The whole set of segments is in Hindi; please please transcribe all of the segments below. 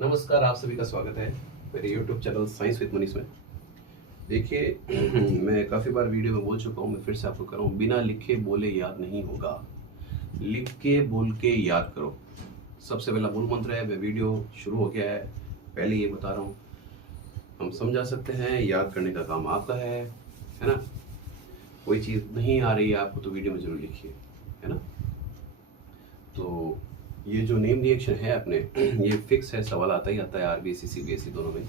नमस्कार, आप सभी का स्वागत है मेरे YouTube channel science with Manish में। देखिए मैं काफ़ी बार वीडियो में बोल चुका हूँ, मैं फिर से आपको कर रहा हूँ, बिना लिखे बोले याद नहीं होगा, लिख के बोल के याद करो। सबसे पहला मूल मंत्र है। मैं वीडियो शुरू हो गया है, पहले ये बता रहा हूँ, हम समझा सकते हैं, याद करने का काम आपका है ना। कोई चीज़ नहीं आ रही है आपको तो वीडियो में जरूर लिखिए, है ना। तो ये जो नेम रिएक्शन है अपने ये फिक्स है, सवाल आता ही आता है आरबीएससी सीबीएसई दोनों में।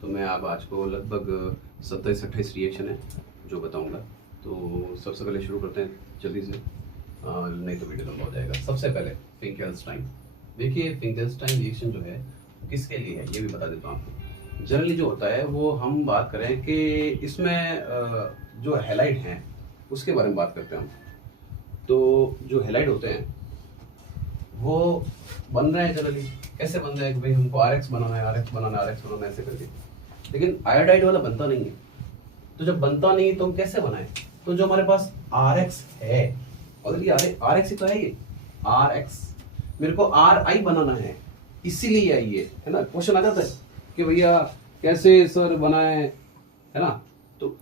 तो मैं अब आज को लगभग 27-28 रिएक्शन है जो बताऊंगा। तो सबसे पहले शुरू करते हैं जल्दी से, नहीं तो वीडियो लंबा हो जाएगा। सबसे पहले फिंकेल्स्टाइन। देखिए फिंकेल्स्टाइन रिएक्शन जो है किसके लिए है ये भी बता देता हूँ आपको। जनरली जो होता है वो हम बात करें कि इसमें जो हैलाइड हैं उसके बारे में बात करते हैं हम। तो जो हैलाइड होते हैं वो बन रहे हैं जनरली, कैसे बन रहे हैं कि भाई हमको RX बनाना है, RX बनाना है, RX बनाना है, ऐसे करके। लेकिन आयोडाइड वाला बनता नहीं है। तो जब बनता नहीं तो हम कैसे बनाएं? तो जो हमारे पास RX है ऑलरेडी, RX ही तो है ये RX, मेरे को RI बनाना है, इसीलिए आई है ना। क्वेश्चन आ जाता है कि भैया कैसे सर बनाए, है ना। तो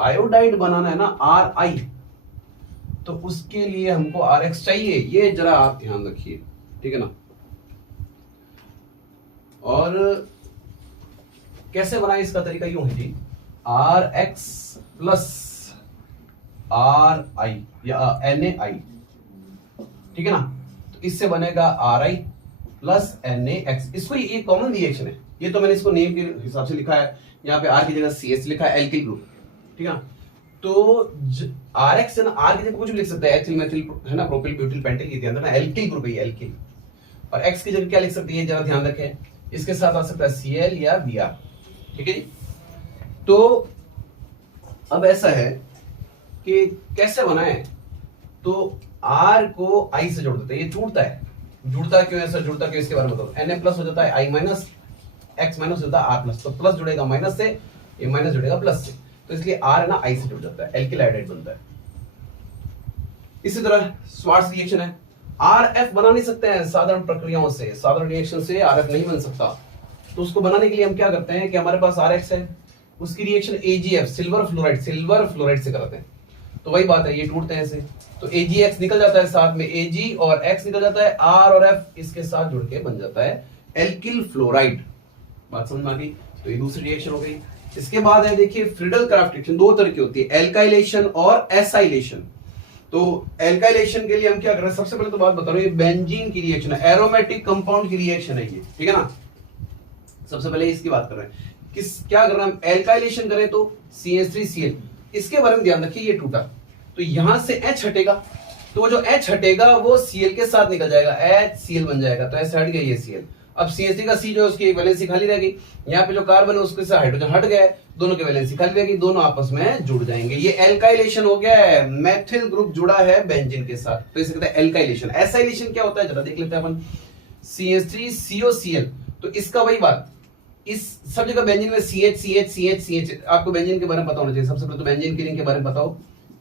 आयोडाइड बनाना है ना RI, तो उसके लिए हमको RX चाहिए, ये जरा आप ध्यान रखिए, ठीक है ना। और कैसे बनाए इसका तरीका यूं है जी, RX प्लस RI या NaI, ठीक है ना। तो इससे बनेगा RI प्लस NaX। इसको ये कॉमन रिएक्शन है, ये तो मैंने इसको नेम के हिसाब से लिखा है, यहाँ पे R की जगह CH लिखा है, एल्किल ग्रुप, ठीक है ना। तो RX है ना, R की जगह कुछ भी लिख सकते हैं, एथिल मेथिल है ना, प्रोपिल ब्यूटिल पेंटिल की ध्यान रखना, एल्किल ग्रुप है एल्किल। और X की जगह क्या लिख सकते हैं जरा ध्यान रखें, इसके साथ आ सकता है Cl या Br, ठीक है जी। तो अब ऐसा है कि कैसे बनाए, तो R को I से जोड़ देते हैं, ये टूटता है, जुड़ता क्यों है सर, जुड़ता क्यों इसके बारे में बताओ। Na प्लस हो जाता है I माइनस, X माइनस हो जाता है R प्लस, तो प्लस जुड़ेगा माइनस से, ये माइनस जुड़ेगा प्लस से, तो इसलिए R है ना I से जुड़ जाता है, एल्किल आयोडाइड बनता है। इसी तरह स्वार्ट्ज रिएक्शन है, RF बना नहीं सकते हैं साधारण प्रक्रियाओं से, साधारण रिएक्शन से RF नहीं बन सकता। तो उसको बनाने के लिए हम क्या करते हैं कि हमारे पास RX है, उसकी रिएक्शन AgF सिल्वर फ्लोराइड से कराते हैं। तो वही बात है, ये टूटते हैं ऐसे, तो AgX निकल जाता है, साथ में Ag और X निकल जाता है, R और F इसके साथ जुड़ के बन जाता है एल्किल फ्लोराइड। बात समझ में आ गई। तो ये दूसरी रिएक्शन हो गई। इसके बाद है देखिए फ्रीडल क्राफ्ट रिएक्शन, दो तरह की होती है, एल्काइलेशन और एसाइलेशन। तो एल्काइलेशन के लिए हम क्या कर रहे हैं, सबसे पहले तो बात बता रहा हूं, ये बेंजीन की रिएक्शन है, एरोमेटिक कंपाउंड की रिएक्शन है ये, ठीक है ना। सबसे पहले इसकी बात कर रहे हैं, क्या कर रहे हैं हम, एल्काइलेशन करें तो CH3Cl, इसके बारे में ध्यान रखिए, ये टूटा तो यहां से H हटेगा, तो वो जो H हटेगा वो Cl के साथ निकल जाएगा, HCl बन जाएगा, तो ऐसे हट गया ये Cl। अब CH3 का C जो है उसकी वैलेंसी खाली रहेगी, यहाँ पे जो कार्बन है उसके साथ हाइड्रोजन हट गया, दोनों की वैलेंसी खाली रहेगी, दोनों आपस में जुड़ जाएंगे, ये एल्काइलेशन हो गया है, मेथिल ग्रुप जुड़ा है बेंजीन के साथ, तो इसे कहते हैं एल्काइलेशन। एसाइलेशन क्या होता है जरा देख लेते हैं अपन, CH3COCl, तो इसका वही बात, इस सब जगह बेंजीन में CH। आपको बेंजीन के बारे में पता होना चाहिए, सबसे पहले तो बेंजीन की रिंग के बारे में बताओ,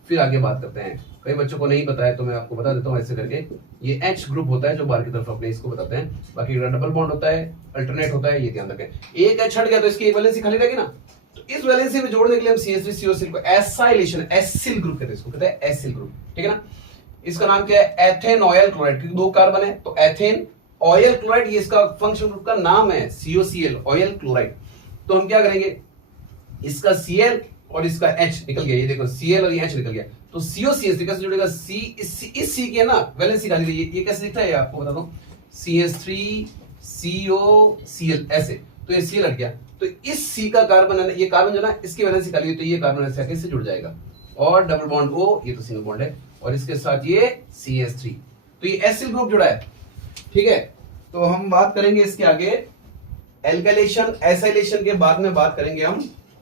फिर आगे बात करते हैं। कई बच्चों को नहीं बताया तो मैं आपको बता देता हूं ऐसे करके, ये H ग्रुप होता है जो बाहर की तरफ अपने इसको बताते हैं, बाकी डबल बॉन्ड होता है, अल्टरनेट होता है, ये ध्यान रखें। एक H हट गया तो इसकी एक वैलेंसी खाली रहेगी ना, तो इस वैलेंसी में जोड़ने के लिए हम CH3COCl को एसाइलेशन, एसिल ग्रुप कहते हैं, इसको कहते हैं एसिल ग्रुप, ठीक है ना। इसका नाम क्या है, एथेन ऑयल क्लोराइड, क्योंकि दो कार्बन है तो एथेन ऑयल क्लोराइड, ये इसका फंक्शन ग्रुप का नाम है, COCl ऑयल क्लोराइड। तो हम क्या करेंगे, इसका Cl और इसका H निकल गया, ये देखो Cl और ये H निकल गया, तो COCl कैसे जुड़ेगा, इस C की है ना वैलेंसी खाली रही, ये कैसे लिखता है आपको बता दो, CH3COCl ऐसे, तो ये Cl हट गया, तो इस C का कार्बन है ना, ये कार्बन जो ना इसकी वैलेंसी खाली हुई, तो ये कार्बन ऐसे आके इससे जुड़ जाएगा, और डबल बॉन्ड O, ये तो सिंगल बॉन्ड है, और इसके साथ ये CH3, तो ये एसिल ग्रुप जुड़ा है, ठीक है। तो हम बात करेंगे इसके आगे एल्काइलेशन एसाइलेशन के बाद में बात करेंगे हम,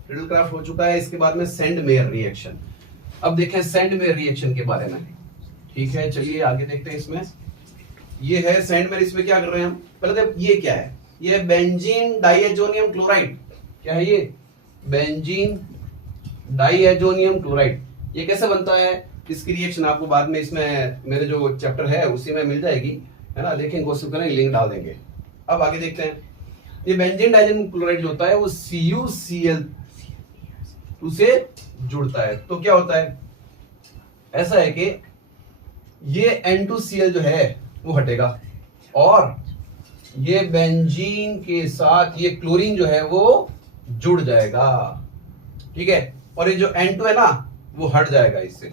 फ्रीडल क्राफ्ट हो चुका है, इसके बाद में सेंड मेयर रिएक्शन। अब देखें सेंड मेयर रिएक्शन के बारे में, ठीक है, चलिए आगे देखते हैं। इसमें ये है सेंड मेयर, इसमें क्या कर रहे हैं हम, पहले तो ये क्या है, ये बेंजीन डाइएजोनियम क्लोराइड, क्या है ये, बेंजीन डाइएजोनियम क्लोराइड। ये कैसे बनता है, इसकी रिएक्शन आपको बाद में इसमें मेरे जो चैप्टर है उसी में मिल जाएगी, है ना, देखेंगे, कोशिश करेंगे, लिंक डाल देंगे। अब आगे देखते हैं, ये बेंजीन डाइजीन क्लोराइड जो होता है वो CuCl2 से जुड़ता है। तो क्या होता है, ऐसा है कि ये N2Cl जो है वो हटेगा और ये बेंजीन के साथ ये क्लोरीन जो है वो जुड़ जाएगा, ठीक है, और ये जो N2 है ना वो हट जाएगा इससे।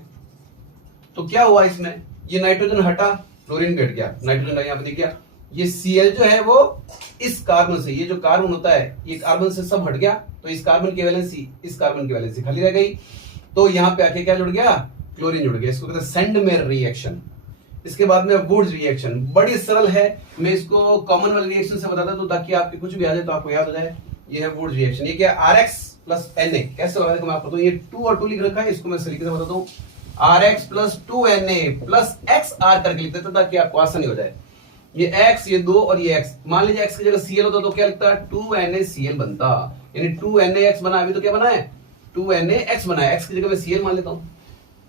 तो क्या हुआ इसमें, ये नाइट्रोजन हटा, क्लोरीन घट गया, नाइट्रोजन यहां पर दिख गया, ये Cl जो है वो इस कार्बन से, ये जो कार्बन होता है ये कार्बन से सब हट गया, तो इस कार्बन की वैलेंसी इस कार्बन की वैलेंसी खाली रह गई, तो यहां पे आके क्या जुड़ गया, क्लोरीन जुड़ गया। इसको कहते हैं सेंडमेयर रिएक्शन। इसके बाद में वुड्स रिएक्शन, बड़ी सरल है, मैं इसको कॉमन वाले रिएक्शन से बताता हूं ताकि आपके कुछ भी आ जाए तो आपको याद हो जाए। ये है वुड्स रिएक्शन। ये क्या है, RX प्लस Na। कैसे होगा देखो मैं आपको, तो ये 2 और 2 लिख रखा है, इसको मैं तरीके से बताता हूं, RX plus 2Na plus XR करके लिखते थे ताकि आपको आसानी हो जाए। ये X, ये 2 और ये X, मान लीजिए X की जगह Cl होता तो क्या लिखता है, 2NaCl बनता, यानी 2NaX बना, अभी तो क्या बना है 2NaX बना है, X की जगह मैं Cl मान लेता हूं,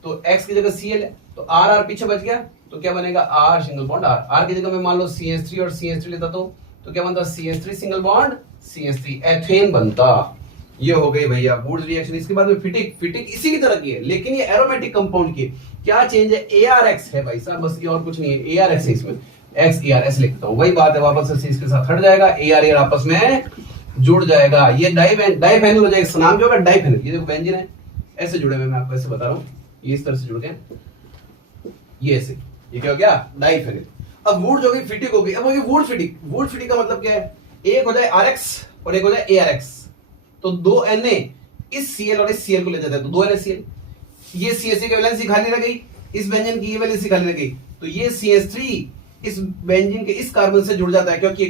तो X की जगह Cl है, तो R पीछे बच गया, तो क्या बनेगा R सिंगल बॉन्ड R की जगह मैं मान लो CH3 और CH3 लेता तो क्या बनता, CH3 single bond CH3, ethane बनता। ये हो गई भैया वुड्स रिएक्शन। इसके बाद में फिटिक इसी की तरह की है, लेकिन ये एरोमेटिक कंपाउंड की क्या चेंज है, ARX है भाई साहब, बस ये और कुछ नहीं है, ARX है इसमें, XARS लिखता हूं, वही बात है, वापस से इसके साथ हट जाएगा, AR आपस में जुड़ जाएगा, ये डाइफेनिल हो जाएगा, नाम जो होगा डाइफेनिल। ये देखो बेंजीन है, ऐसे जुड़े हुए, मैं आपको ऐसे बता रहा हूं, ये इस तरह से जुड़ गए, ये ऐसे, ये क्या हो गया डाइफेनिल। अब वुड जो गई फिटिक हो गई, अब ये वुड फिटिक का मतलब क्या है, एक हो जाए RX और एक हो जाए ARX, तो 2 Na इस Cl और इस Cl को ले जाता है, तो 2 NaCl, ये CH3 की वैलेंसी खाली रह गई, इस बेंजीन की ये वैलेंसी खाली रह गई, तो ये CH3 इस बेंजीन के इस कार्बन से जुड़ जाता है, क्योंकि ये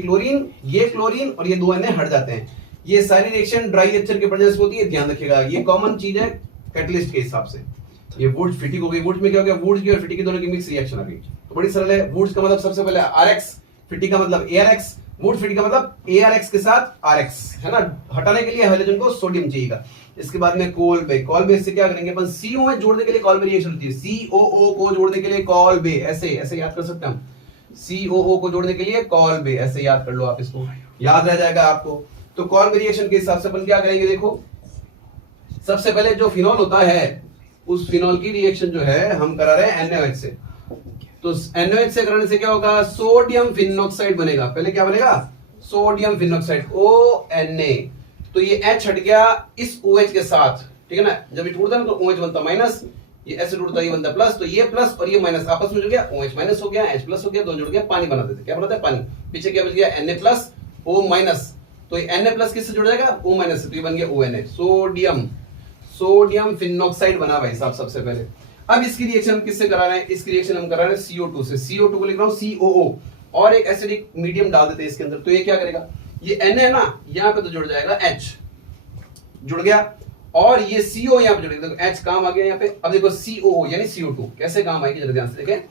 क्लोरीन और ये 2 Na हट जाते हैं। ये सारी रिएक्शन ड्राई लेक्चर के प्रेजेंस में होती है, ध्यान रखिएगा, ये कॉमन चीज है कैटलिस्ट के हिसाब से। ये वुड्स फिटिक हो गई, वुड्स में क्या हो गया, वुड्स की और फिटिक की दोनों की मिक्स रिएक्शन आ गई, तो बड़ी सरल है। वुड्स का मतलब सबसे पहले RX, फिटिक का मतलब ARX, वुड फिटिक का मतलब ARX के साथ RX है ना, हटाने के लिए हाइड्रोजन को सोडियम चाहिएगा। इसके बाद में कॉल से क्या करेंगे अपन, CO में जोड़ने के लिए कॉल रिएक्शन होती है, COO को जोड़ने के लिए कॉल बे, ऐसे याद कर सकते हैं हम, COO को जोड़ने के लिए कॉल बे, ऐसे याद कर लो आप, इसको याद रह जाएगा आपको। तो कॉल रिएक्शन के हिसाब से अपन क्या करेंगे, देखो सबसे पहले जो फिनॉल होता है उस फिनॉल की रिएक्शन जो है हम करा रहे हैं NaOH से, तो NaOH से कराने से क्या होगा, सोडियम फिनॉक्साइड बनेगा। पहले क्या बनेगा, सोडियम फिनॉक्साइड ONa, तो ये H हट गया इस OH के साथ, ठीक है ना, जब ये टूटता है तो OH बनता माइनस, ये ऐसे टूटता ये बनता प्लस, तो ये प्लस और ये माइनस आपस में जुड़ गया, OH माइनस हो गया, H प्लस हो गया, दोनों जुड़ गया, पानी बना देते, क्या बनाता है पानी, पीछे क्या बच गया Na प्लस O माइनस, तो ये Na प्लस किससे जुड़ जाएगा, O माइनस से, तो ये बन गया ONa, सोडियम फिनॉक्साइड बना भाई साहब सबसे पहले। अब इसकी रिएक्शन हम किससे करा रहे हैं, इसकी रिएक्शन हम करा रहे हैं CO2 से, CO2 को लिख रहा हूं COO, और एक एसिडिक मीडियम डाल देते हैं इसके अंदर, तो ये क्या करेगा, ये Na है ना, यहाँ पे तो जुड़ जाएगा H, जुड़ गया, और ये CO यहाँ पे जुड़ गया, देखो H काम आ गया यहाँ पे। अब देखो COO यानी CO2 कैसे काम आएगी, जरा ध्यान से देखें,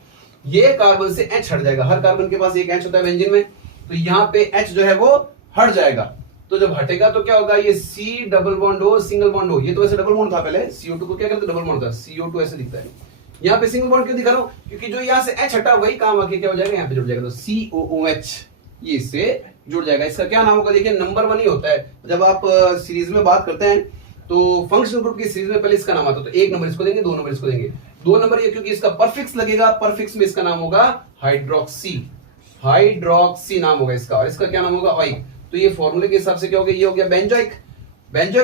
ये कार्बन से H हट जाएगा, हर कार्बन के पास एक H होता है बेंजीन में, तो यहाँ पे H जो है वो हट जाएगा, तो जब हटेगा तो क्या होगा, ये C double bond O single bond O, ये तो ऐसे डबल बॉन्ड था पहले, CO2 को क्या करते डबल बॉन्ड था, CO2 ऐसे दिखता है, यहाँ पे सिंगल बॉन्ड क्यों दिखा रहा हूं, क्योंकि जो यहाँ से H हटा वही काम आके क्या हो जाएगा, यहाँ पे जुड़ जाएगा, तो COOH ये इससे जुड़ जाएगा। इसका क्या नाम होगा, देखिए नंबर 1 ही होता है, जब आप सीरीज में बात करते हैं तो फंक्शनल ग्रुप की सीरीज में पहले इसका नाम आता है, तो 1 नंबर इसको देंगे, 2 नंबर इसको देंगे, 2 नंबर ये क्योंकि इसका परफिक्स लगेगा, परफिक्स में इसका नाम होगा हाइड्रोक्सी नाम होगा इसका, और इसका क्या नाम होगा ओइक। तो ये फॉर्मूले के हिसाब से क्या हो गया, ये हो गया बेंजोइक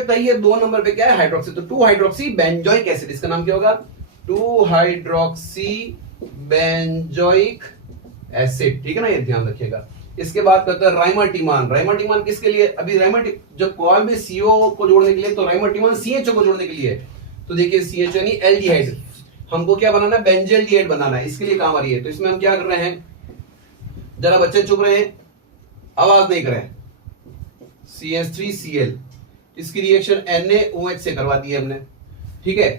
था, ये 2 नंबर पे क्या है हाइड्रोक्सी, तो 2 हाइड्रोक्सी बेंजोइक एसिड, इसका नाम क्या होगा 2 हाइड्रोक्सी बेंजोइक एसिड, ठीक है ना, ये ध्यान रखिएगा। इसके बाद करते हैं राइमाटिमान किसके लिए, अभी जब कॉल में CO को जोड़ने के लिए, तो राइमाटिमान CHO को जोड़ने के लिए, तो देखिए CHO यानी एल्डिहाइड, हमको क्या बनाना है, बेंजल्डिहाइड बनाना है, इसके लिए काम आ रही है। तो इसमें हम क्या कर रहे हैं, जरा बच्चे चुप रहे हैं, आवाज नहीं करें, CH3Cl इसकी रिएक्शन NaOH से करवा दी है हमने, ठीक है।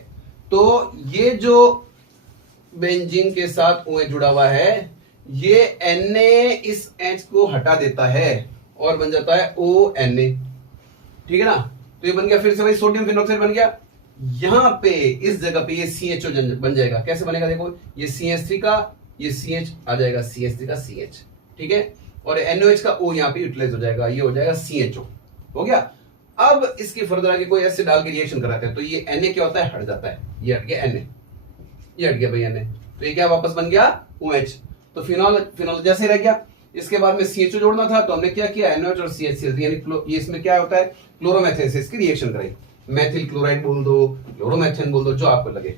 तो ये जो बेंजीन के साथ OH जुड़ा हुआ है, ये Na इस H को हटा देता है और बन जाता है ONa, ठीक है ना। तो ये बन गया फिर से भाई सोडियम फिनॉक्साइड बन गया, यहां पे इस जगह पे ये CHO बन जाएगा। कैसे बनेगा, देखो ये CH3 का ये CH आ जाएगा, CH3 का CH, ठीक है। और NOH का O यहाँ पे यूटिलाइज हो जाएगा, ये हो जाएगा CHO। हो गया। अब इसकी फर्दर आगे कोई ऐसे डाल के रिएक्शन कराते हैं तो ये Na क्या होता है, हट जाता है, ये हट गया Na, ये हट गया भाई Na, तो ये क्या वापस बन गया OH। तो फिनॉल जैसे ही रह गया। इसके बाद में CHO जोड़ना था तो हमने क्या किया, NOH और CHCl, यानी ये इसमें क्या होता है, क्लोरोमेथेन से इसकी रिएक्शन कराई, मेथिल क्लोराइड बोल दो, क्लोरोमेथेन बोल दो, जो आपको लगे,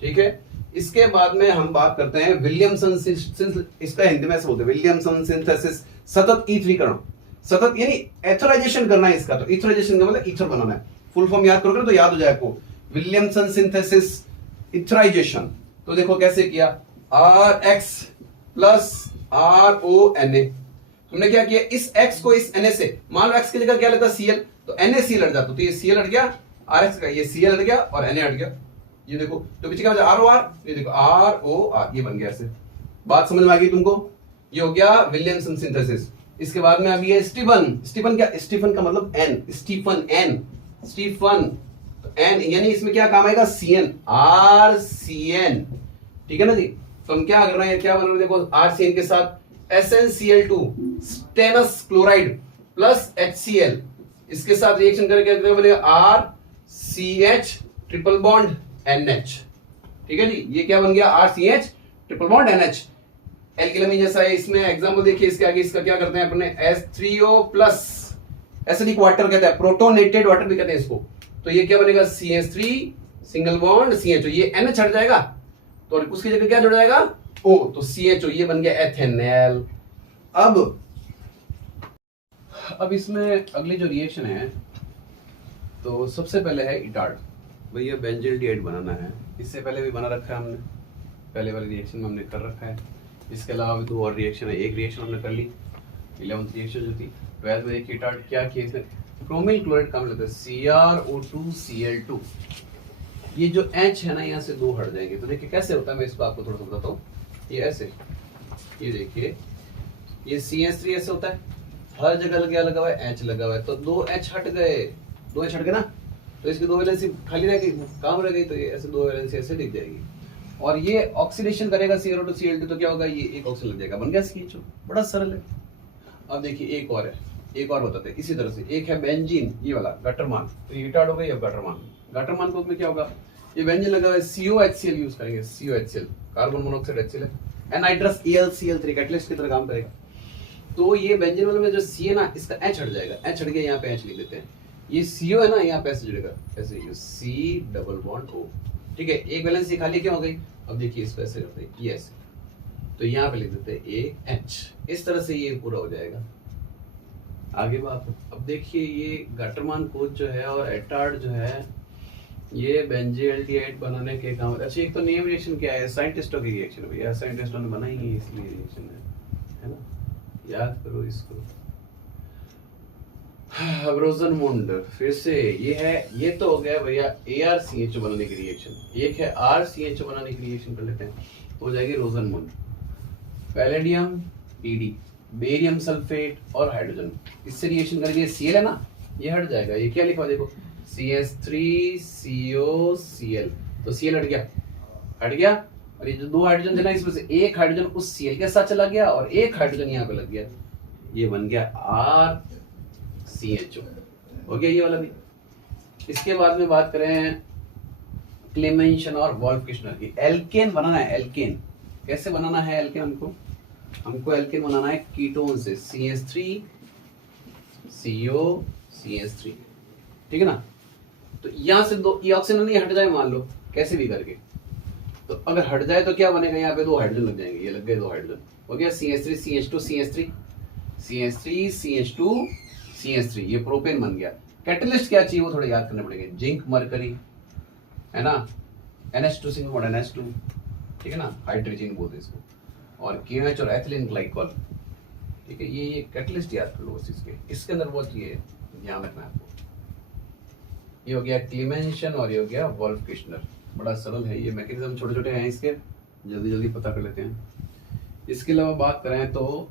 ठीक है। इसके बाद में हम बात करते हैं विलियमसन, इसका हिंदी में ऐसे बोलते हैं विलियमसन सिंथेसिस, सतत ईथरीकरण, सतत यानी एथराइजेशन करना है इसका, तो ईथराइजेशन का मतलब ईथर बनाना है। फुल फॉर्म याद करोगे तो याद हो जाए आपको, विलियमसन सिंथेसिस ईथराइजेशन। तो देखो कैसे किया, RX प्लस RONA, हमने क्या किया, इस X को इस Na से, मान लो X की जगह क्या लेता Cl, तो NaCl हट जाता, तो ये Cl हट गया, RX का ये Cl हट गया और Na हट गया, ये देखो। तो पीछे क्या बचा, ROR, ये देखो ROR, ये बन गया ऐसे। बात समझ में आ गई तुमको, ये हो गया विलियमसन सिंथेसिस। इसके बाद में अभी है स्टीफन। स्टीफन क्या, स्टीफन का मतलब N, स्टीफन N, स्टीफन तो N, यानी इसमें क्या काम आएगा, CN, RCN, ठीक है ना जी। तो हम क्या कर रहे हैं, क्या बन रहा है, देखो RCN के साथ SnCl2 stannous chloride plus HCl, इसके साथ रिएक्शन करके बनेगा RCH ट्रिपल बॉन्ड NH, ठीक है जी। ये क्या बन गया, RCH ट्रिपल बॉन्ड NH, एल्किलमी जैसा है। इसमें एग्जांपल देखिए, इसके आगे इसका क्या करते हैं अपने, H3O प्लस एसिडिक वाटर कहते हैं, प्रोटोनेटेड वाटर भी कहते हैं इसको। तो ये क्या बनेगा, CH3 सिंगल बॉन्ड CHO, ये NH हट जाएगा तो उसकी जगह क्या जुड़ जाएगा, O, तो CHO, ये बन गया एथेनॉल। अब इसमें अगली जो रिएक्शन है, तो सबसे पहले है इटार्ड। भैया बेंजील्डिहाइड बनाना है, इससे पहले भी बना रखा है हमने, पहले वाले रिएक्शन में हमने कर रखा है। इसके अलावा भी 2 और रिएक्शन है, एक रिएक्शन हमने कर ली 11th रिएक्शन जो थी। 12th में देखिए इटार्ड क्या किया, इसने क्रोमिल क्लोराइड काम लेते हैं, CrO2Cl2, ये जो H है ना, यहाँ से 2 हट जाएंगे। तो देखिए कैसे होता है, मैं इसको आपको थोड़ा सा बताता हूँ। ये ऐसे, ये देखिए, ये CH3 ऐसे होता है, हर जगह क्या लगा हुआ है, H लगा हुआ है, तो 2 H हट गए, 2 H हट गए ना, तो इसकी 2 वैलेंसी खाली रह गई, काम रह गई, तो ये ऐसे 2 वैलेंसी ऐसे दिख जाएगी। और ये ऑक्सीडेशन करेगा CrO2Cl2, तो क्या होगा, ये एक ऑक्सीजन लग जाएगा, बन गया CHO। बड़ा सरल है। अब देखिए एक और है, एक और बताते हैं इसी तरह से। एक है बेंजीन, ये वाला गटरमान, तो ये इटार्ड हो गई। अब गटरमान को में क्या होगा, ये बेंजीन लगा हुआ है, COHCl यूज करेंगे, COHCl कार्बन मोनोऑक्साइड HCl है, एनहाइड्रस AlCl3 कैटलिस्ट की तरह काम करेगा। तो ये बेंजीन वाले में जो C है ना, इसका H हट जाएगा, H हट गया, यहाँ पे H लिख देते हैं। ये CO है ना, यहाँ पे ऐसे जुड़ेगा, ऐसे C डबल बॉन्ड O, ठीक है। एक वैलेंसी खाली क्यों हो गई, अब देखिए इस पे ऐसे करते हैं, ये ऐसे, तो यहाँ पे लिख देते हैं एक H, इस तरह से ये पूरा हो जाएगा। आगे बात, अब देखिए ये गटरमान कोच जो है और इटार्ड जो है, ये बेंजील्डिहाइड बनाने के काम। अच्छा, एक तो नेम रिएक्शन क्या है, साइंटिस्टों की रिएक्शन है भैया, साइंटिस्टों ने बनाई है इसलिए रिएक्शन है ना, याद करो इसको। रोजनमुंड, फिर से ये है, ये तो हो गया भैया ArCHO बनाने की रिएक्शन। एक है RCHO बनाने की रिएक्शन कर लेते हैं, तो हो जाएगी रोजनमुंड। पैलेडियम PD, बेरियम सल्फेट और हाइड्रोजन, इससे रिएक्शन करके Cl है ना, ये हट जाएगा। ये क्या लिखा देखो, CH3COCl, तो Cl हट गया, और ये जो 2 हाइड्रोजन थे ना, इसमें से एक हाइड्रोजन उस Cl के साथ चला गया और एक हाइड्रोजन यहाँ पे लग गया, ये बन गया RCHO, हो गया ये वाला भी। इसके बाद में बात करें क्लेमेंशन और वोल्फ-किश्नर की। एल्केन बनाना है, एल्केन कैसे बनाना है, एल्केन हमको एल्केन बनाना है कीटोन से, CH3COCH3, ठीक है ना। तो यहाँ से 2 ये ऑक्सीजन नहीं हट जाए, मान लो कैसे भी करके, तो अगर हट जाए तो क्या बनेगा, यहाँ पे 2 हाइड्रोजन लग जाएंगे, ये लग गए 2 हाइड्रोजन, हो गया CH3CH2CH3 ये प्रोपेन बन गया। कैटलिस्ट क्या चाहिए वो थोड़ा याद करने पड़ेंगे, जिंक मरकरी है ना, NH2 सिंगल बॉन्ड NH2, ठीक है ना, हाइड्रोजन बोलते हैं इसको, और KOH और एथिलीन ग्लाइकॉल, ठीक है। ये कैटलिस्ट याद कर लो बस इसके अंदर बहुत ये ध्यान रखना है आपको। ये हो गया क्लेमेंशन और ये हो गया वोल्फ-किश्नर, बड़ा सरल है ये, मैकेनिज्म छोटे छोटे हैं इसके, जल्दी जल्दी पता कर लेते हैं। इसके अलावा बात करें तो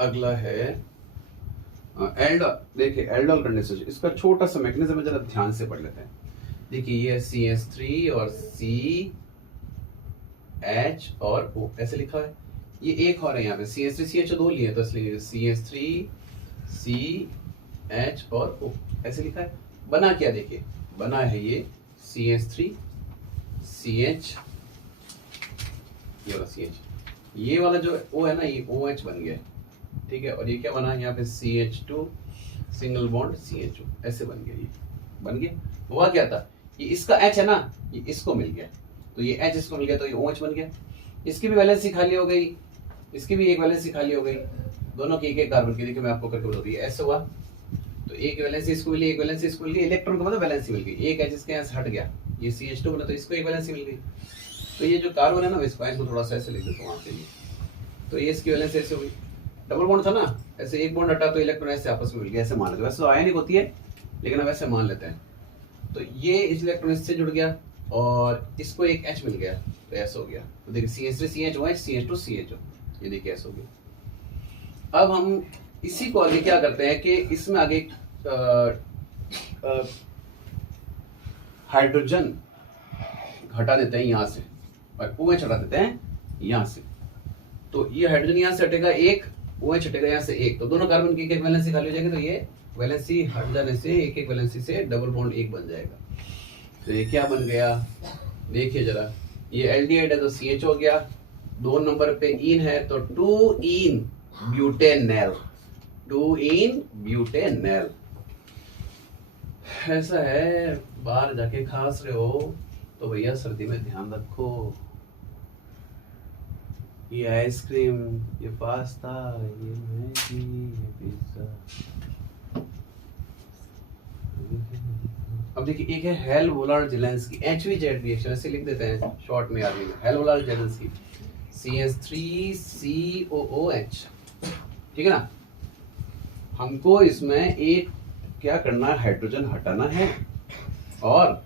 अगला है एल्डोल। देखिए एल्डोल कंडेंसेशन, इसका छोटा सा मैकेनिज्म है, जरा ध्यान से पढ़ लेते हैं। देखिए ये CH3 और CH और O ऐसे लिखा है, ये एक और है यहाँ पे CH3 CH दो लिए तो इसलिए CH3 CH और O ऐसे लिखा है। बना क्या देखिए, बना है ये CH3 CH, ये वाला CH, ये वाला जो O है ना ये OH बन गया, ठीक है। और ये क्या बना यहाँ पे CH2 सिंगल बॉन्ड CHO ऐसे बन गया, ये बन गया। हुआ क्या था, ये इसका H है ना, ये इसको मिल गया, तो ये H इसको मिल गया तो ये OH बन गया। इसकी भी वैलेंसी खाली हो गई, इसकी भी एक वैलेंसी खाली हो गई, दोनों की एक एक कार्बन की। देखिए मैं आपको करके बताती है, ऐसे हुआ तो एक वैलेंसी इसको मिली, एक वैलेंसी इसको मिल गई, इलेक्ट्रॉन को मतलब वैलेंसी मिल गई, एक H इसके यहाँ से हट गया, ये CH2 बना तो इसको एक वैलेंसी मिल गई। तो ये जो कार्बन है ना इसको थोड़ा सा ऐसे लिख देता हूँ आपके लिए, तो ये इसकी वैलेंसी ऐसे हुई, डबल बॉन्ड था ना, ऐसे एक बॉन्ड हटा तो इलेक्ट्रॉन ऐसे आपस में मिल गया, ऐसे मान लेते हैं। वैसे तो आयनिक होती है लेकिन अब ऐसे मान लेते हैं। तो ये इस इलेक्ट्रॉन इससे जुड़ गया और इसको एक H मिल गया तो ऐसा हो गया। तो देखिए CH3 CHOH CH2 CHO, ये देखिए ऐसा हो गया। अब हम इसी को आगे क्या करते हैं कि इसमें आगे हाइड्रोजन हटा देते हैं यहाँ से और OH हटा देते हैं यहाँ से। तो ये हाइड्रोजन यहाँ से हटेगा एक, OH हटेगा यहाँ से एक, तो दोनों कार्बन की एक एक वैलेंसी खाली हो जाएगी। तो ये वैलेंसी हट जाने से एक एक वैलेंसी से डबल बॉन्ड एक बन जाएगा। तो ये क्या बन गया देखिए जरा, ये एल्डिहाइड है तो CH हो गया, 2 नंबर पे इन है तो 2 ब्यूटेनॉल, 2 ब्यूटेनॉल। ऐसा है, बाहर जाके खांस रहे हो तो भैया सर्दी में ध्यान रखो। ये आइसक्रीम, ये पास्ता, ये मैगी, ये पिज्जा। अब देखिए एक है हेल-वोलार-जेलेंस्की, HVZ रिएक्शन ऐसे लिख देते हैं शॉर्ट में आदमी में, हेल-वोलार-जेलेंस्की CH3COOH, ठीक है ना। हमको इसमें एक क्या करना है, हाइड्रोजन हटाना है और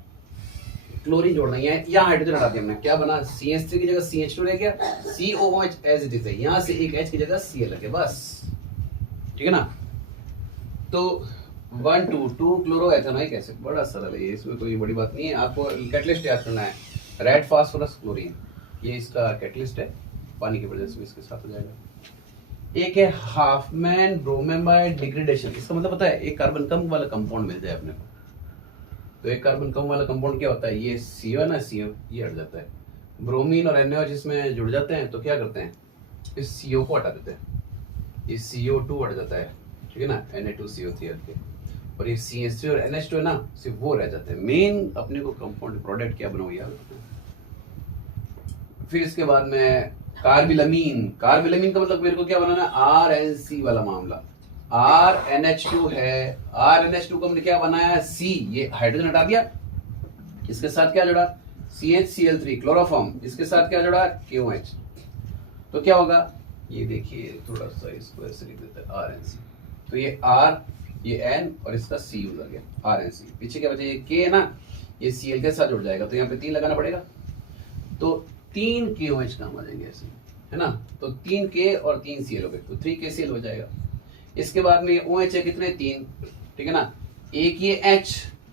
क्लोरीन जोड़ना है। यहाँ हाइड्रोजन हटा दिया हमने, क्या बना CH3 की जगह CH2 रह गया, COOH एज इट इज है, यहाँ से एक H की जगह Cl लगे बस, ठीक है ना। तो 1 2 2 क्लोरोएथेनॉइक एसिड, बड़ा सरल है ये, इसमें कोई बड़ी बात नहीं है। आपको कैटलिस्ट याद करना है, रेड फास्फोरस क्लोरीन, ये इसका कैटलिस्ट है, पानी की वजह से इसके साथ हो जाएगा। एक है हाफमैन ब्रोमेमाइड डिग्रेडेशन, इसका मतलब पता है एक कार्बन कम वाला कंपाउंड मिल जाए अपने को। तो एक कार्बन कम वाला कंपाउंड क्या होता है, ये CO है ना, CO ये हट जाता है, ब्रोमीन और NaOH इसमें जुड़ जाते हैं तो क्या करते हैं, इस CO को हटा देते हैं, ये CO2 हट जाता है, ठीक है ना, Na2CO3 हट के, और ये CH3 और NH2 है ना, सिर्फ वो रह जाते हैं। मेन अपने को कंपाउंड प्रोडक्ट क्या बनाओ यार। फिर इसके बाद में कार्बिलमीन, कार्बिलमीन का मतलब मेरे को क्या बनाना है, RNC वाला मामला, RNH2 है, RNH2 को हमने क्या बनाया है C, ये हाइड्रोजन हटा दिया, इसके साथ क्या जुड़ा CHCl3 क्लोरोफॉर्म, इसके साथ क्या जुड़ा KOH। तो क्या होगा ये देखिए, थोड़ा सा इसको ऐसे लिख देते हैं RNC, तो ये R ये N और इसका C हो गया RNC, पीछे क्या बचा ये K है ना, ये Cl के साथ जुड़ जाएगा तो यहाँ पे 3 लगाना पड़ेगा, तो 3 KOH काम आ जाएंगे ऐसे, है ना। तो 3 K और 3 Cl हो गए तो 3 KCl हो जाएगा। इसके बाद में OH है कितने 3, ठीक है ना, एक ये H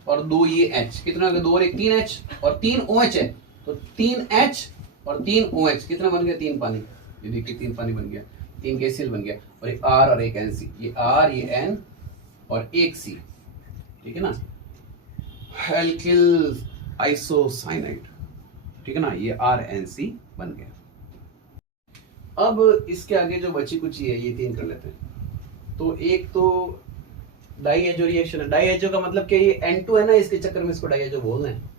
और 2 ये H, कितना हो गया 2 और 1 3 H और 3 OH है तो 3 H और 3 OH कितना बन गया 3 पानी, ये देखिए 3 पानी बन गया, 3 KCl बन गया, और एक R और एक NC, ये R ये N और एक C, ठीक है ना, एल्किल आइसोसाइनाइड, ठीक है ना, ये RNC बन गया। अब इसके आगे जो बची कुची है ये 3 कर लेते हैं। तो एक तो डाईएजो रिएक्शन है, डाईएजो का मतलब कि ये N2 है ना, इसके चक्कर में इसको डाईएजो बोल रहे हैं।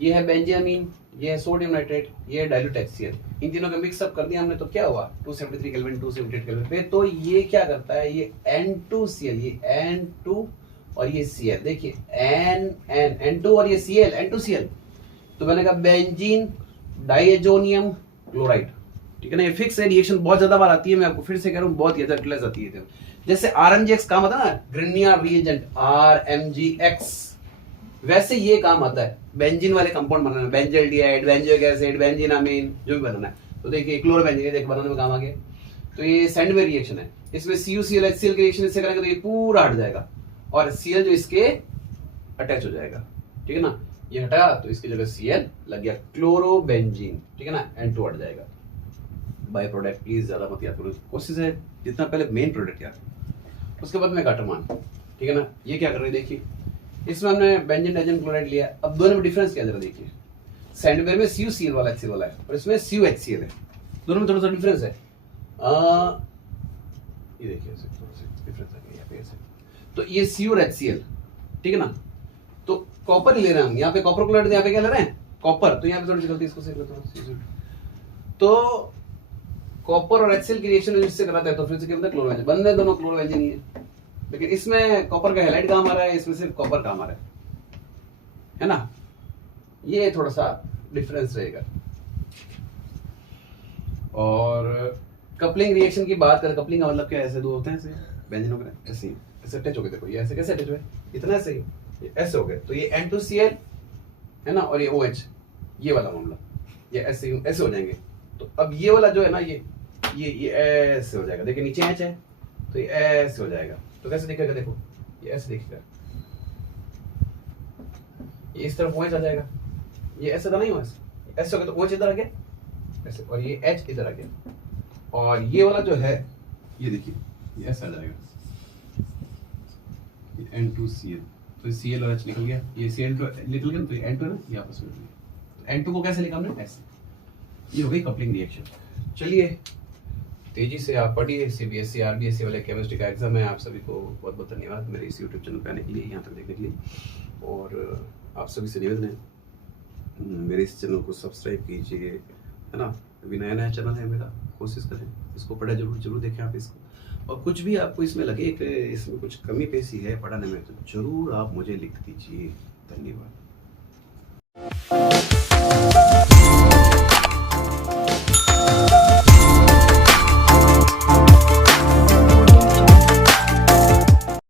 ये है बेंजामीन, ये है सोडियम नाइट्रेट, ये है डाइल्यूट HCl, इन तीनों का मिक्सअप कर दिया हमने तो क्या हुआ 273 केल्विन 278 केल्विन पे। तो ये क्या करता है, ये N2Cl, ये N2 और ये Cl, देखिए N2 और ये Cl N2Cl, तो मैंने कहा बेंजीन डाइएजोनियम क्लोराइड, ठीक है ना। ये फिक्स है, रिएक्शन बहुत ज्यादा बार आती है, मैं आपको फिर से कह रहा हूँ बहुत ज्यादा यूटिलाइज आती है। जैसे RMGX काम आता है ना, ग्रिनियर रिएजेंट RMGX, वैसे ये काम आता है बेंजीन वाले कंपाउंड बनाना, बेंजल्डिहाइड, बेंजोइक एसिड, बेंजीनामीन जो भी बनाना है। तो देखिए क्लोरोबेंजीन देखिए बनाने में काम आ गया। तो ये सैंडविच रिएक्शन है, इसमें CuCl HCl की रिएक्शन इससे करेंगे तो ये पूरा हट जाएगा और Cl जो इसके अटैच हो जाएगा, ठीक है ना। ये हटा तो इसकी जगह Cl लग गया क्लोरोबेंजीन, ठीक है ना, N2 हट जाएगा। बाय प्रोडक्ट प्लीज ज़्यादा मत याद करो, कोशिश है जितना पहले मेन प्रोडक्ट याद करो, उसके बाद में घाटा मान, ठीक है ना। ये क्या कर रहे हैं देखिए, इसमें हमने बेंजीन डाइजीन क्लोराइड लिया। अब दोनों में डिफरेंस क्या जरा देखिए, सैंडवेयर में CuCl वाला HCl वाला है और इसमें CuHCl है, दोनों में थोड़ा सा डिफरेंस है। ये देखिए ऐसे थोड़ा सा डिफरेंस आ गया यहाँ पे ऐसे, तो ये Cu और HCl, ठीक है ना। तो कॉपर ले रहे हैं हम, यहाँ पे कॉपर क्लोराइड, यहाँ पे क्या ले रहे हैं कॉपर, तो यहाँ पे थोड़ी सी गलती, इसको सही करता हूँ। तो कॉपर और HCl की रिएक्शन जिससे कराता है तो फिर से क्या बनता है क्लोरोबेंजीन, बंद है दोनों क्लोरोबेंजीन ही है, लेकिन इसमें कॉपर का हैलाइड काम आ रहा है, इसमें सिर्फ कॉपर काम आ रहा है ना। ये थोड़ा सा डिफरेंस रहेगा। और कपलिंग रिएक्शन की बात करें, कपलिंग का मतलब क्या है, ऐसे दो होते हैं ऐसे बेंजीन हो गए, ऐसे ऐसे अटैच हो गए, देखो ये ऐसे कैसे अटैच हुए, इतना ऐसे ही, ये ऐसे हो गए, तो ये N2Cl है ना, और ये OH, ये वाला मामला, ये ऐसे ऐसे हो जाएंगे। तो अब ये वाला जो है ना, ये ऐसे हो जाएगा, देखिए नीचे H है तो ये ऐसे हो जाएगा, तो कैसे दिखेगा देखो, ये ऐसे दिखेगा, ये इस तरफ OH आ जाएगा, ये ऐसे तो नहीं हुआ, ऐसे हो गया तो OH इधर आ गया ऐसे, और ये H इधर आ गया, और ये वाला जो है ये देखिए ये ऐसा आ जाएगा, ये N2Cl, तो Cl और H निकल गया, ये Cl निकल गया, तो ये N2 है ना, ये आपस में मिल गया, तो N2 को कैसे लिखा हमने ऐसे, ये हो गई कपलिंग रिएक्शन। चलिए तेजी से आप पढ़िए, CBSE RBSE वाले केमिस्ट्री का एग्जाम है। आप सभी को बहुत बहुत धन्यवाद मेरे इस यूट्यूब चैनल पे आने के लिए, यहाँ तक देखने के लिए, और आप सभी से निवेदन है मेरे इस चैनल को सब्सक्राइब कीजिए, है ना। अभी नया नया चैनल है मेरा, कोशिश करें इसको पढ़े, जरूर देखें आप इसको, और कुछ भी आपको इसमें लगे कि इसमें कुछ कमी पेशी है पढ़ाने में, तो जरूर आप मुझे लिख दीजिए। धन्यवाद।